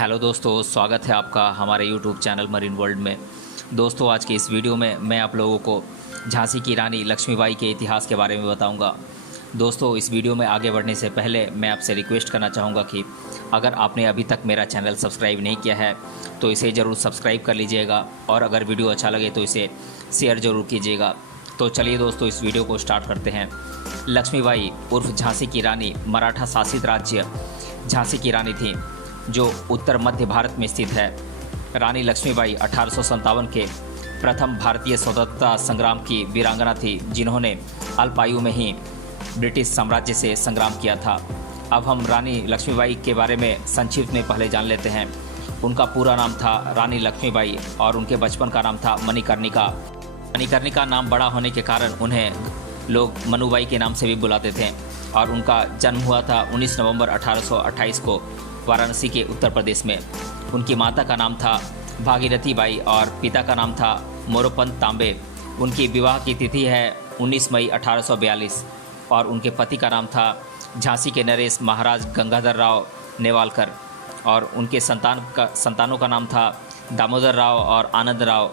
Hello दोस्तों, स्वागत है आपका हमारे यूट्यूब चैनल मरीन वर्ल्ड में। दोस्तों, आज के इस वीडियो में मैं आप लोगों को झांसी की रानी लक्ष्मीबाई के इतिहास के बारे में बताऊंगा। दोस्तों, इस वीडियो में आगे बढ़ने से पहले मैं आपसे रिक्वेस्ट करना चाहूँगा कि अगर आपने अभी तक मेरा चैनल सब्सक्राइब नहीं किया है तो इसे ज़रूर सब्सक्राइब कर लीजिएगा और अगर वीडियो अच्छा लगे तो इसे शेयर ज़रूर कीजिएगा। तो चलिए दोस्तों, इस वीडियो को स्टार्ट करते हैं। लक्ष्मीबाई उर्फ झांसी की रानी मराठा शासित राज्य झांसी की रानी थी, जो उत्तर मध्य भारत में स्थित है। रानी लक्ष्मीबाई 1857 के प्रथम भारतीय स्वतंत्रता संग्राम की वीरांगना थी, जिन्होंने अल्प आयु में ही ब्रिटिश साम्राज्य से संग्राम किया था। अब हम रानी लक्ष्मीबाई के बारे में संक्षिप्त में पहले जान लेते हैं। उनका पूरा नाम था रानी लक्ष्मीबाई और उनके बचपन का नाम था मणिकर्णिका। मणिकर्णिका नाम बड़ा होने के कारण उन्हें लोग मनुबाई के नाम से भी बुलाते थे और उनका जन्म हुआ था 19 नवंबर 1828 को वाराणसी के उत्तर प्रदेश में। उनकी माता का नाम था भागीरथी बाई और पिता का नाम था मोरोपंत तांबे। उनकी विवाह की तिथि है 19 मई 1842 और उनके पति का नाम था झांसी के नरेश महाराज गंगाधर राव नेवालकर और उनके संतानों का नाम था दामोदर राव और आनंद राव,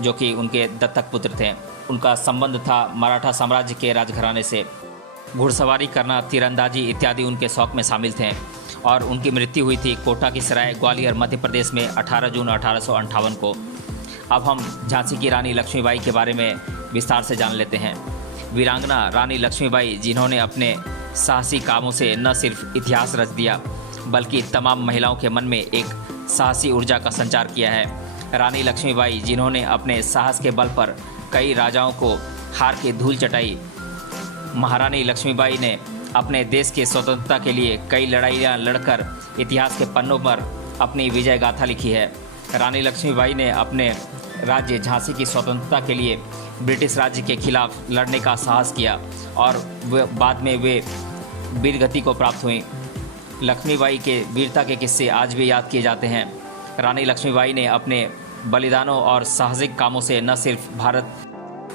जो कि उनके दत्तक पुत्र थे। उनका संबंध था मराठा साम्राज्य के राजघराने से। घुड़सवारी करना, तीरंदाजी इत्यादि उनके शौक में शामिल थे और उनकी मृत्यु हुई थी कोटा की सराय, ग्वालियर, मध्य प्रदेश में 18 जून 1858 को। अब हम झांसी की रानी लक्ष्मीबाई के बारे में विस्तार से जान लेते हैं। वीरांगना रानी लक्ष्मीबाई, जिन्होंने अपने साहसी कामों से न सिर्फ इतिहास रच दिया बल्कि तमाम महिलाओं के मन में एक साहसी ऊर्जा का संचार किया है। रानी लक्ष्मीबाई, जिन्होंने अपने साहस के बल पर कई राजाओं को हार के धूल चटाई। महारानी लक्ष्मीबाई ने अपने देश के स्वतंत्रता के लिए कई लड़ाइयाँ लड़कर इतिहास के पन्नों पर अपनी विजय गाथा लिखी है। रानी लक्ष्मीबाई ने अपने राज्य झांसी की स्वतंत्रता के लिए ब्रिटिश राज्य के खिलाफ लड़ने का साहस किया और बाद में वे वीरगति को प्राप्त हुई। लक्ष्मीबाई के वीरता के किस्से आज भी याद किए जाते हैं। रानी लक्ष्मीबाई ने अपने बलिदानों और साहसिक कामों से न सिर्फ भारत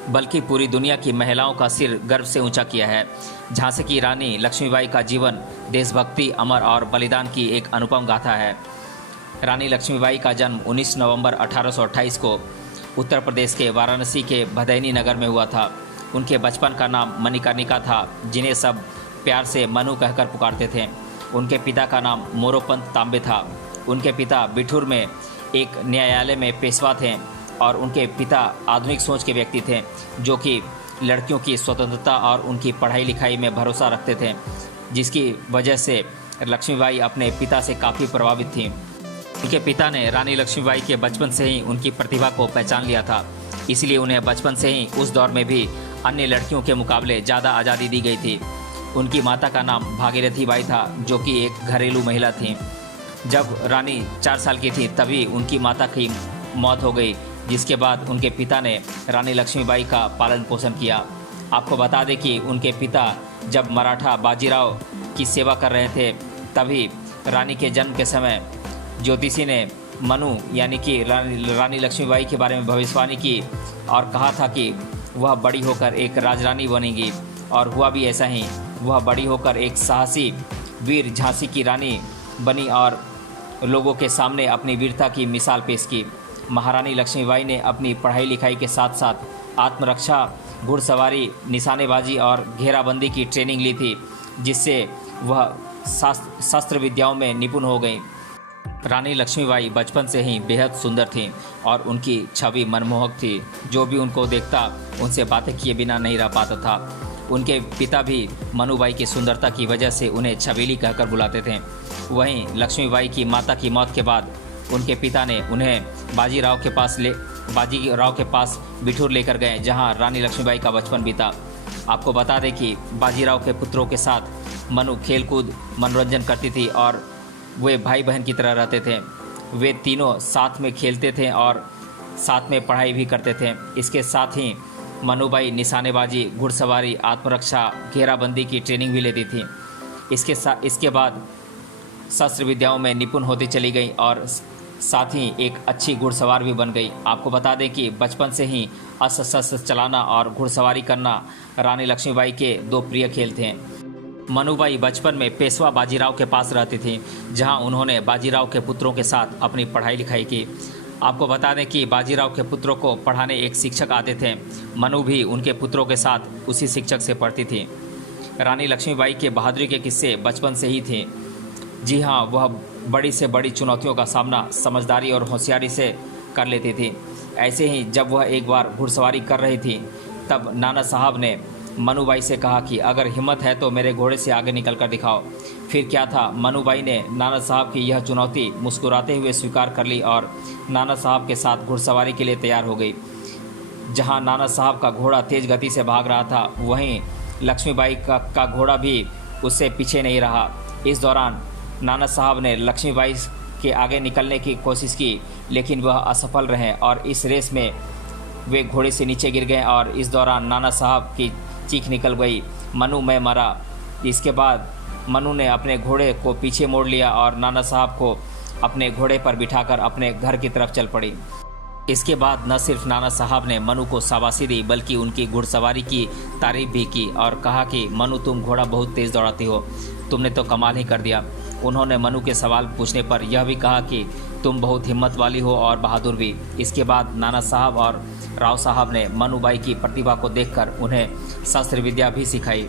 बल्कि पूरी दुनिया की महिलाओं का सिर गर्व से ऊंचा किया है। झांसी की रानी लक्ष्मीबाई का जीवन देशभक्ति, अमर और बलिदान की एक अनुपम गाथा है। रानी लक्ष्मीबाई का जन्म 19 नवंबर 1828 को उत्तर प्रदेश के वाराणसी के भदैनी नगर में हुआ था। उनके बचपन का नाम मणिकर्णिका था, जिन्हें सब प्यार से मनु कहकर पुकारते थे। उनके पिता का नाम मोरोपंत तांबे था। उनके पिता बिठूर में एक न्यायालय में पेशवा थे और उनके पिता आधुनिक सोच के व्यक्ति थे, जो कि लड़कियों की स्वतंत्रता और उनकी पढ़ाई लिखाई में भरोसा रखते थे, जिसकी वजह से लक्ष्मीबाई अपने पिता से काफ़ी प्रभावित थीं। उनके पिता ने रानी लक्ष्मीबाई के बचपन से ही उनकी प्रतिभा को पहचान लिया था, इसलिए उन्हें बचपन से ही उस दौर में भी अन्य लड़कियों के मुकाबले ज़्यादा आज़ादी दी गई थी। उनकी माता का नाम भागीरथी बाई था, जो कि एक घरेलू महिला थी। जब रानी 4 साल की थी तभी उनकी माता की मौत हो गई, जिसके बाद उनके पिता ने रानी लक्ष्मीबाई का पालन पोषण किया। आपको बता दें कि उनके पिता जब मराठा बाजीराव की सेवा कर रहे थे तभी रानी के जन्म के समय ज्योतिषी ने मनु यानी कि रानी लक्ष्मीबाई के बारे में भविष्यवाणी की और कहा था कि वह बड़ी होकर एक राजरानी बनेगी, और हुआ भी ऐसा ही। वह बड़ी होकर एक साहसी वीर झांसी की रानी बनी और लोगों के सामने अपनी वीरता की मिसाल पेश की। महारानी लक्ष्मीबाई ने अपनी पढ़ाई लिखाई के साथ साथ आत्मरक्षा, घुड़सवारी, निशानेबाजी और घेराबंदी की ट्रेनिंग ली थी, जिससे वह शस्त्र विद्याओं में निपुण हो गई। रानी लक्ष्मीबाई बचपन से ही बेहद सुंदर थीं और उनकी छवि मनमोहक थी। जो भी उनको देखता उनसे बातें किए बिना नहीं रह पाता था। उनके पिता भी मनुबाई की सुंदरता की वजह से उन्हें छबीली कहकर बुलाते थे। वहीं लक्ष्मीबाई की माता की मौत के बाद उनके पिता ने उन्हें बाजीराव के पास बिठूर लेकर गए, जहां रानी लक्ष्मीबाई का बचपन बीता। आपको बता दें कि बाजीराव के पुत्रों के साथ मनु खेलकूद मनोरंजन करती थी और वे भाई बहन की तरह रहते थे। वे तीनों साथ में खेलते थे और साथ में पढ़ाई भी करते थे। इसके साथ ही मनुबाई निशानेबाजी, घुड़सवारी, आत्मरक्षा, घेराबंदी की ट्रेनिंग भी लेती थी। इसके बाद शस्त्र विद्याओं में निपुण होती चली गई और साथ ही एक अच्छी घुड़सवार भी बन गई। आपको बता दें कि बचपन से ही अस्त्र शस्त्र चलाना और घुड़सवारी करना रानी लक्ष्मीबाई के 2 प्रिय खेल थे। मनुबाई बचपन में पेशवा बाजीराव के पास रहती थी, जहां उन्होंने बाजीराव के पुत्रों के साथ अपनी पढ़ाई लिखाई की। आपको बता दें कि बाजीराव के पुत्रों को पढ़ाने एक शिक्षक आते थे। मनु भी उनके पुत्रों के साथ उसी शिक्षक से पढ़ती थी। रानी लक्ष्मीबाई के बहादुरी के किस्से बचपन से ही थे। जी हाँ, वह बड़ी से बड़ी चुनौतियों का सामना समझदारी और होशियारी से कर लेती थी। ऐसे ही जब वह एक बार घुड़सवारी कर रही थी, तब नाना साहब ने मनुबाई से कहा कि अगर हिम्मत है तो मेरे घोड़े से आगे निकल कर दिखाओ। फिर क्या था, मनुबाई ने नाना साहब की यह चुनौती मुस्कुराते हुए स्वीकार कर ली और नाना साहब के साथ घुड़सवारी के लिए तैयार हो गई। जहां नाना साहब का घोड़ा तेज गति से भाग रहा था, वहीं लक्ष्मीबाई का घोड़ा भी उससे पीछे नहीं रहा। इस दौरान नाना साहब ने लक्ष्मीबाई के आगे निकलने की कोशिश की, लेकिन वह असफल रहे और इस रेस में वे घोड़े से नीचे गिर गए और इस दौरान नाना साहब की चीख निकल गई, मनु मैं मरा। इसके बाद मनु ने अपने घोड़े को पीछे मोड़ लिया और नाना साहब को अपने घोड़े पर बिठाकर अपने घर की तरफ चल पड़ी। इसके बाद न सिर्फ नाना साहब ने मनु को शाबाशी दी, बल्कि उनकी घुड़सवारी की तारीफ भी की और कहा कि मनु तुम घोड़ा बहुत तेज़ दौड़ाती हो, तुमने तो कमाल ही कर दिया। उन्होंने मनु के सवाल पूछने पर यह भी कहा कि तुम बहुत हिम्मत वाली हो और बहादुर भी। इसके बाद नाना साहब और राव साहब ने मनुबाई की प्रतिभा को देखकर उन्हें शस्त्र विद्या भी सिखाई।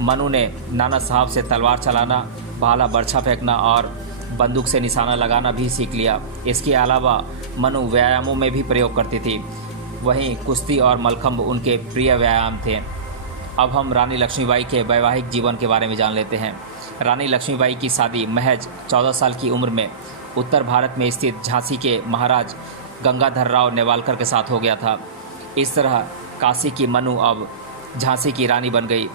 मनु ने नाना साहब से तलवार चलाना, भाला बर्छा फेंकना और बंदूक से निशाना लगाना भी सीख लिया। इसके अलावा मनु व्यायामों में भी प्रयोग करती थी। वहीं कुश्ती और मलखंब उनके प्रिय व्यायाम थे। अब हम रानी लक्ष्मीबाई के वैवाहिक जीवन के बारे में जान लेते हैं। रानी लक्ष्मीबाई की शादी महज 14 साल की उम्र में उत्तर भारत में स्थित झांसी के महाराज गंगाधर राव नेवालकर के साथ हो गया था। इस तरह काशी की मनु अब झांसी की रानी बन गई।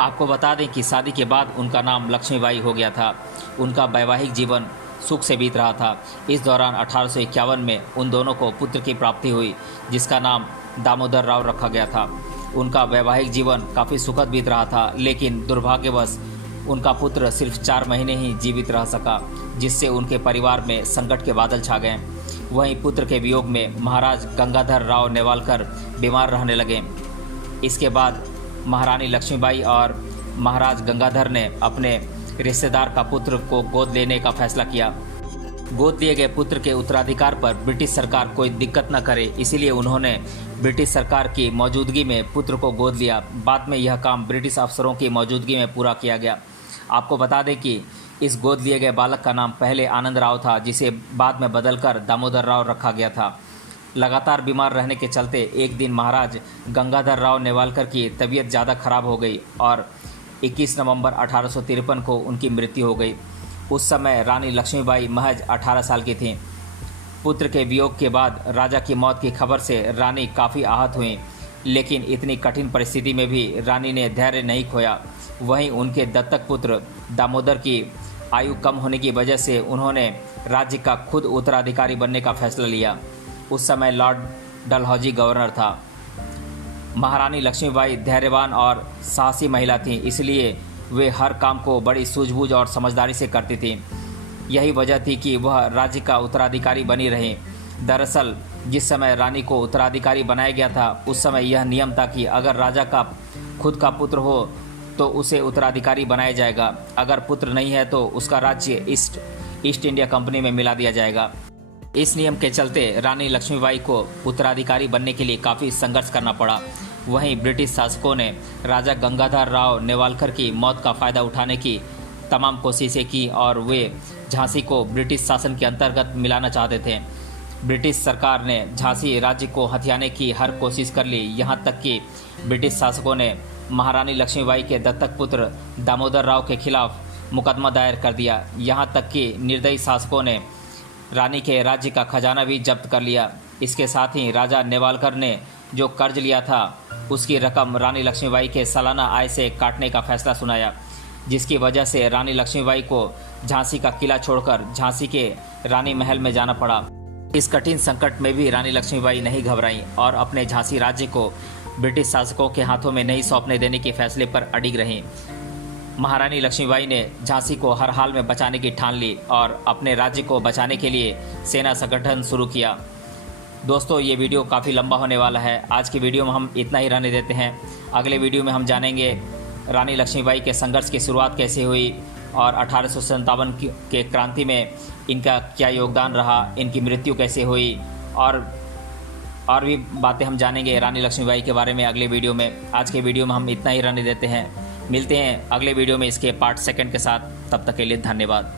आपको बता दें कि शादी के बाद उनका नाम लक्ष्मीबाई हो गया था। उनका वैवाहिक जीवन सुख से बीत रहा था। इस दौरान 1851 में उन दोनों को पुत्र की प्राप्ति हुई, जिसका नाम दामोदर राव रखा गया था। उनका वैवाहिक जीवन काफ़ी सुखद बीत रहा था, लेकिन दुर्भाग्यवश उनका पुत्र सिर्फ 4 महीने ही जीवित रह सका, जिससे उनके परिवार में संकट के बादल छा गए। वहीं पुत्र के वियोग में महाराज गंगाधर राव नेवालकर बीमार रहने लगे। इसके बाद महारानी लक्ष्मीबाई और महाराज गंगाधर ने अपने रिश्तेदार का पुत्र को गोद लेने का फैसला किया। गोद लिए गए पुत्र के उत्तराधिकार पर ब्रिटिश सरकार कोई दिक्कत न करे, इसीलिए उन्होंने ब्रिटिश सरकार की मौजूदगी में पुत्र को गोद लिया। बाद में यह काम ब्रिटिश अफसरों की मौजूदगी में पूरा किया गया। आपको बता दें कि इस गोद लिए गए बालक का नाम पहले आनंद राव था, जिसे बाद में बदलकर दामोदर राव रखा गया था। लगातार बीमार रहने के चलते एक दिन महाराज गंगाधर राव नेवालकर की तबीयत ज़्यादा खराब हो गई और 21 नवंबर 1853 को उनकी मृत्यु हो गई। उस समय रानी लक्ष्मीबाई महज 18 साल की थीं। पुत्र के वियोग के बाद राजा की मौत की खबर से रानी काफ़ी आहत हुईं, लेकिन इतनी कठिन परिस्थिति में भी रानी ने धैर्य नहीं खोया। वहीं उनके दत्तक पुत्र दामोदर की आयु कम होने की वजह से उन्होंने राज्य का खुद उत्तराधिकारी बनने का फैसला लिया। उस समय लॉर्ड डलहौजी गवर्नर था। महारानी लक्ष्मीबाई धैर्यवान और साहसी महिला थीं, इसलिए वे हर काम को बड़ी सूझबूझ और समझदारी से करती थीं। यही वजह थी कि वह राज्य का उत्तराधिकारी बनी रहीं। दरअसल जिस समय रानी को उत्तराधिकारी बनाया गया था, उस समय यह नियम था कि अगर राजा का खुद का पुत्र हो तो उसे उत्तराधिकारी बनाया जाएगा। अगर पुत्र नहीं है तो उसका राज्य ईस्ट इंडिया कंपनी में मिला दिया जाएगा। इस नियम के चलते रानी लक्ष्मीबाई को उत्तराधिकारी बनने के लिए काफ़ी संघर्ष करना पड़ा। वहीं ब्रिटिश शासकों ने राजा गंगाधर राव नेवालकर की मौत का फ़ायदा उठाने की तमाम कोशिशें की और वे झांसी को ब्रिटिश शासन के अंतर्गत मिलाना चाहते थे। ब्रिटिश सरकार ने झांसी राज्य को हथियाने की हर कोशिश कर ली। यहाँ तक कि ब्रिटिश शासकों ने महारानी लक्ष्मीबाई के दत्तक पुत्र दामोदर राव के खिलाफ मुकदमा दायर कर दिया। यहाँ तक कि निर्दयी शासकों ने रानी के राज्य का खजाना भी जब्त कर लिया। इसके साथ ही राजा नेवालकर ने जो कर्ज लिया था, उसकी रकम रानी लक्ष्मीबाई के सालाना आय से काटने का फैसला सुनाया, जिसकी वजह से रानी लक्ष्मीबाई को झांसी का किला छोड़कर झांसी के रानी महल में जाना पड़ा। इस कठिन संकट में भी रानी लक्ष्मीबाई नहीं घबराईं और अपने झांसी राज्य को ब्रिटिश शासकों के हाथों में नहीं सौंपने देने के फैसले पर अडिग रहीं। महारानी लक्ष्मीबाई ने झांसी को हर हाल में बचाने की ठान ली और अपने राज्य को बचाने के लिए सेना संगठन शुरू किया। दोस्तों, ये वीडियो काफ़ी लंबा होने वाला है। आज की वीडियो में हम इतना ही रहने देते हैं। अगले वीडियो में हम जानेंगे रानी लक्ष्मीबाई के संघर्ष की शुरुआत कैसे हुई और 1857 के क्रांति में इनका क्या योगदान रहा, इनकी मृत्यु कैसे हुई और भी बातें हम जानेंगे रानी लक्ष्मीबाई के बारे में अगले वीडियो में। आज के वीडियो में हम इतना ही रहने देते हैं। मिलते हैं अगले वीडियो में इसके पार्ट 2 के साथ। तब तक के लिए धन्यवाद।